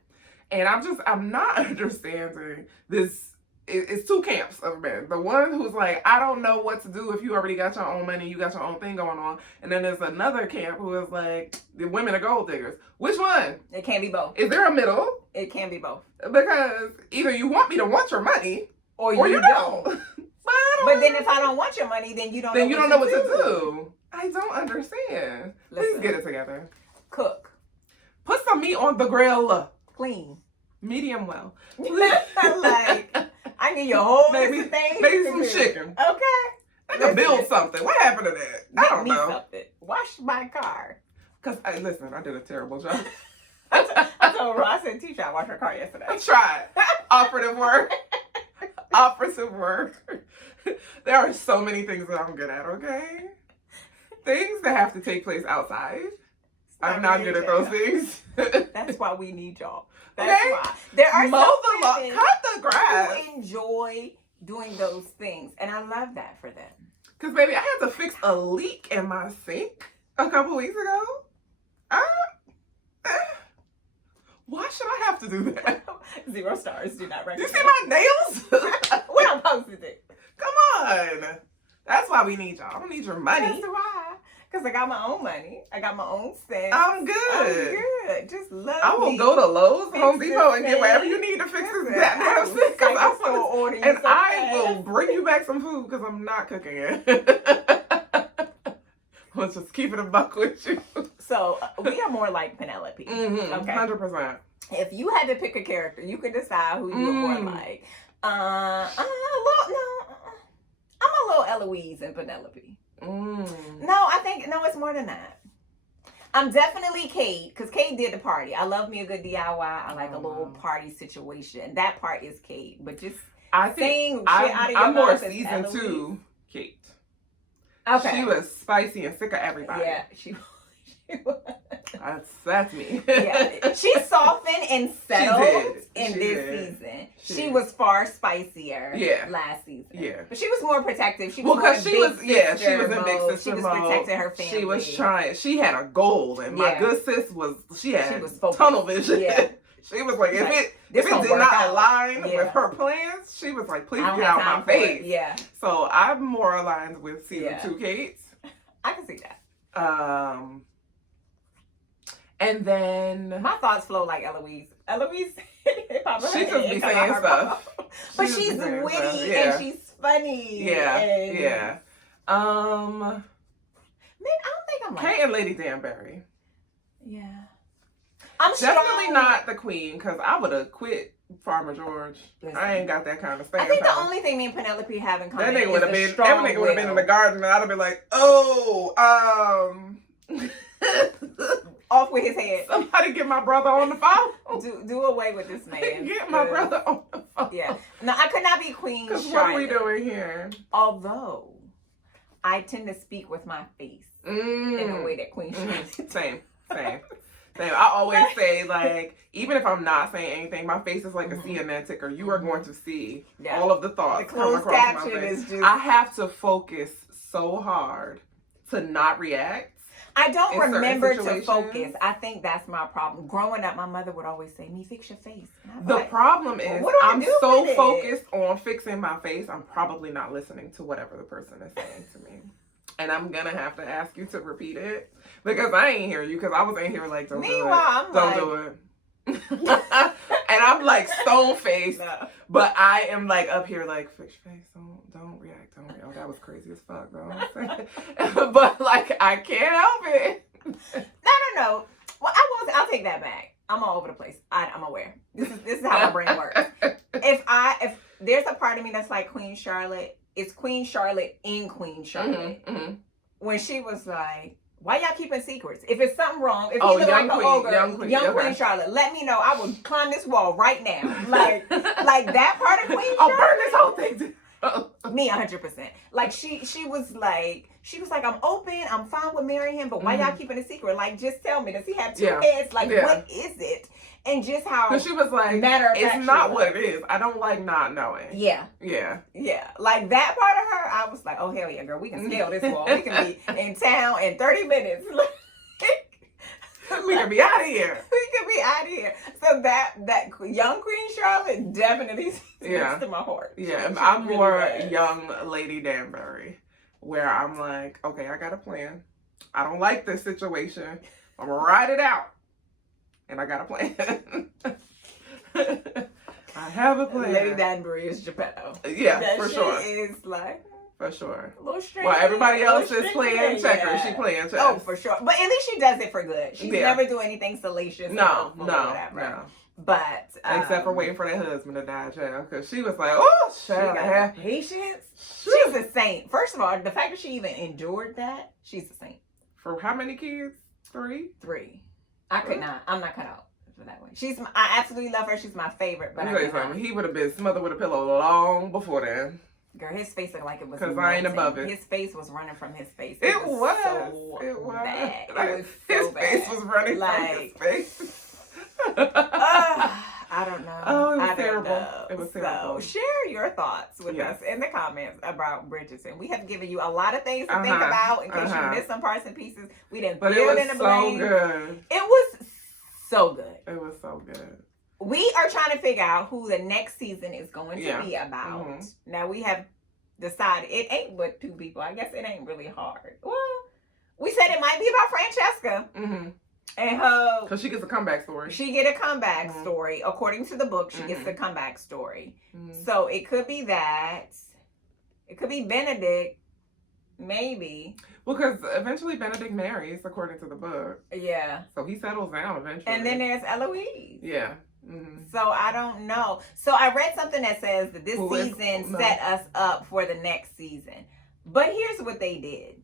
And I'm not understanding this. It's two camps of men. The one who's like, I don't know what to do if you already got your own money, you got your own thing going on. And then there's another camp who is like, the women are gold diggers. Which one? It can't be both. Is there a middle? It can be both. Because either you want me to want your money, or you don't. But then if I don't want your money, then you don't know what to do. I don't understand. Please get it together. Cook. Put some meat on the grill. Clean. Medium well. Like, I need your whole maybe some chicken. Okay. I can build something. What happened to that? I don't know. Something. Wash my car. Because, listen, I did a terrible job. I told her, I said, teacher, I washed her car yesterday. I tried. Operative work. Operative work. There are so many things that I'm good at, okay? Things that have to take place outside. I'm not good at those things. That's why we need y'all. That's why. There are some cut the grass. who enjoy doing those things. And I love that for them. Because, baby, I had to fix a leak in my sink a couple weeks ago. Why should I have to do that? 0 stars. Do not recommend. Do you see my nails? When I posted it. Come on. That's why we need y'all. I don't need your money. That's why. Because I got my own money. I got my own sense. I'm good. I'm good. Just love I will go to Lowe's, Home Depot, and get whatever you need to fix this goddamn thing. I will bring you back some food because I'm not cooking it. Let's just keep it a buck with you. So we are more like Penelope. Mm-hmm, okay, 100%. If you had to pick a character, you could decide who you were more like. I'm a little Eloise and Penelope. No, I think it's more than that. I'm definitely Kate because Kate did the party. I love me a good DIY. I like a little party situation. That part is Kate, but just saying shit out of your I'm more mouth season 2 Kate. Okay, she was spicy and sick of everybody. Yeah, she was. That's me. Yeah, she softened and settled in this season. She was far spicier last season. Yeah. But she was more protective. She was she was in big sister She was protecting her family. She was trying. She had a goal, and my good sis was tunnel vision. Yeah. She was like, if it did not align with her plans, she was like, please get out my face. Yeah. So I'm more aligned with season 2 Kate. I can see that. And then my thoughts flow like Eloise. Eloise, she just be saying stuff. But she's witty and she's funny. Yeah, and yeah. Man, I don't think I'm like Kate and Lady Danbury. Yeah. I'm definitely not the queen, because I would have quit Farmer George. Listen, I ain't got that kind of staying I think power. the only thing me and Penelope have in common that is would have been that nigga would have been in the garden, and I'd have been like, oh, off with his head. Somebody get my brother on the phone. Do away with this man. Get my brother on the phone. Yeah. No, I could not be Queen Charlotte. What are we doing here? Although I tend to speak with my face in a way that Queen Charlotte. Same. I always say, like, even if I'm not saying anything, my face is like a CNN ticker. You are going to see all of the thoughts come across my face. I have to focus so hard to not react. I don't remember to focus. I think that's my problem. Growing up, my mother would always say, "Me, fix your face." The problem is, I'm so focused on fixing my face, I'm probably not listening to whatever the person is saying to me. And I'm going to have to ask you to repeat it. Because I ain't hear you, because I was in here like, don't do it. And I'm like stone faced, but I am like up here like, fix your face, don't react. Oh, that was crazy as fuck, though. But like, I can't help it. No. Well, I'll take that back. I'm all over the place. I'm aware. This is how my brain works. If there's a part of me that's like Queen Charlotte, it's Queen Charlotte in Queen Charlotte. When she was like, why y'all keeping secrets? If it's something wrong, if you look like an ogre, young Queen Charlotte, let me know. I will climb this wall right now. Like that part of Queen Charlotte. I'll burn this whole thing. Me 100%. Like she was like, I'm open, I'm fine with marrying him, but why y'all keeping a secret? Like, just tell me, does he have two heads? Like, what is it? And just how she was like, it's not what it is. I don't like not knowing. Yeah. Like that part of her, I was like, oh hell yeah, girl, we can scale this wall. We can be in town in 30 minutes. We can be out of here. So that young Queen Charlotte definitely speaks to my heart. Yeah, I'm really more young Lady Danbury, where I'm like, okay, I got a plan. I don't like this situation. I'm gonna ride it out. And I got a plan. I have a plan. Lady Danbury is Geppetto. Yeah, for sure. She is like... For sure. A little strange. Well, everybody else is playing checkers. Yeah. She playing chess. Oh, for sure. But at least she does it for good. She's never doing anything salacious. No. But except for waiting for that husband to die, child, because she was like, oh, she got patience. She's a saint. First of all, the fact that she even endured that, she's a saint. For how many kids? 3. I could not. I'm not cut out for that one. I absolutely love her. She's my favorite. But he would have been smothered with a pillow long before then. Girl, his face looked like it was. Because I ain't above it. His face was running from his face. It was so bad. Like, it was so his face was running from his face. I don't know. Oh, it was terrible. It was terrible. So share your thoughts with us in the comments about Bridgerton. We have given you a lot of things to think about in case you missed some parts and pieces. We didn't build in the blame. Good. It was so good. It was so good. We are trying to figure out who the next season is going to be about. Now we have decided it ain't but 2 people. I guess it ain't really hard. Well, we said it might be about Francesca. And her, because she gets a comeback story. She get a comeback story. According to the book, she gets the comeback story. So it could be that. It could be Benedict. Maybe. Well, because eventually Benedict marries, according to the book. Yeah. So he settles down eventually. And then there's Eloise. Yeah. So I don't know. So I read something that says that this season set us up for the next season. But here's what they did.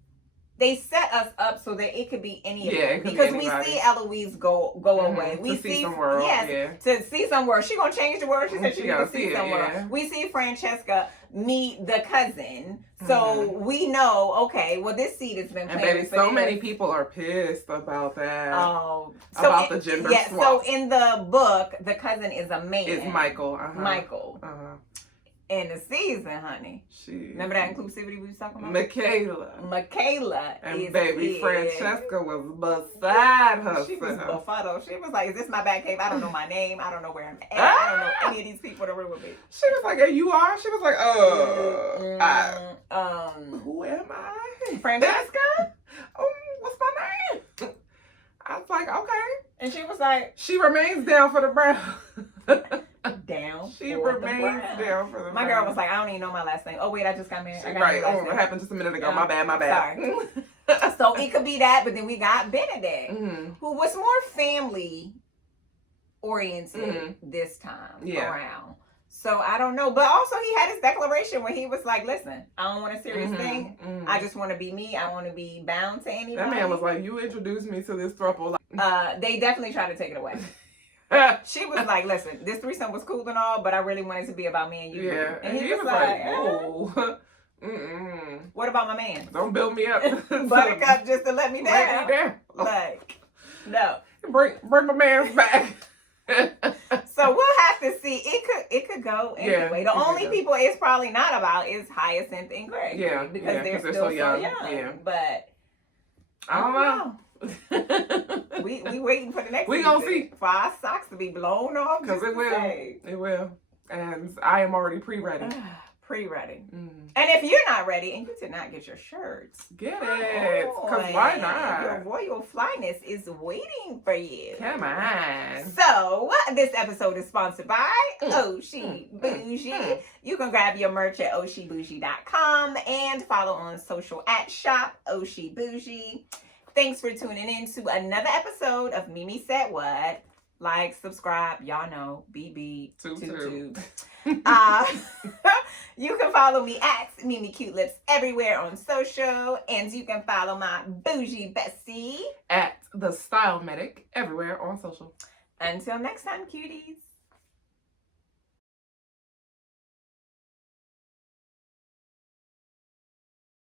They set us up so that it could be any of them. Because we see Eloise go away. We see some world. Yes, to see some world. She gonna change the world. She said she gonna see some world. We see Francesca meet the cousin. So we know, okay, well, this seed has been planted. And baby, so many people are pissed about that. Oh. About the gender swap. So in the book, the cousin is a man. It's Michael. Michael. In the season, honey. Remember that inclusivity we was talking about? Michaela and baby Francesca was beside herself. She was befuddled. She was like, is this my back cave? I don't know my name. I don't know where I'm at. I don't know any of these people in the room with me. She was like, hey, you are? She was like, who am I? Francesca? What's my name? I was like, okay. And she was like, she remains down for the brown. down. She remains down for the brown. My girl was like, I don't even know my last name. Oh wait, I just got married. Right. Oh, it happened just a minute ago. My bad. Sorry. So it could be that, but then we got Benedict, who was more family oriented this time around. So I don't know, but also he had his declaration where he was like, "Listen, I don't want a serious thing. I just want to be me. I don't want to be bound to anybody." That man was like, "You introduced me to this throuple." They definitely tried to take it away. She was like, "Listen, this threesome was cool and all, but I really wanted it to be about me and you." Yeah, and he was like, "Whoa." What about my man? Don't build me up. Buttercup just to let me down. Let me down. Like, no. Bring my man's back. So we'll have to see. It could go anyway. The only people it's probably not about is Hyacinth and Greg. Yeah. Because they're still so young. Yeah. But I don't know. we waiting for the next we gonna see. For our socks to be blown off. Because it will. It will. And I am already pre-ready. Pre-ready. And if you're not ready and you did not get your shirts, get it. Because why not? Your royal flyness is waiting for you. Come on. So this episode is sponsored by Oshi Bougie. You can grab your merch at oshibougie.com and follow on social at shop Oshi Bougie. Thanks for tuning in to another episode of Mimi Said What. Like, subscribe, y'all know, BB toot. You can follow me at Mimi Cute Lips everywhere on social, and you can follow my bougie bestie at The Style Medic everywhere on social. Until next time, cuties.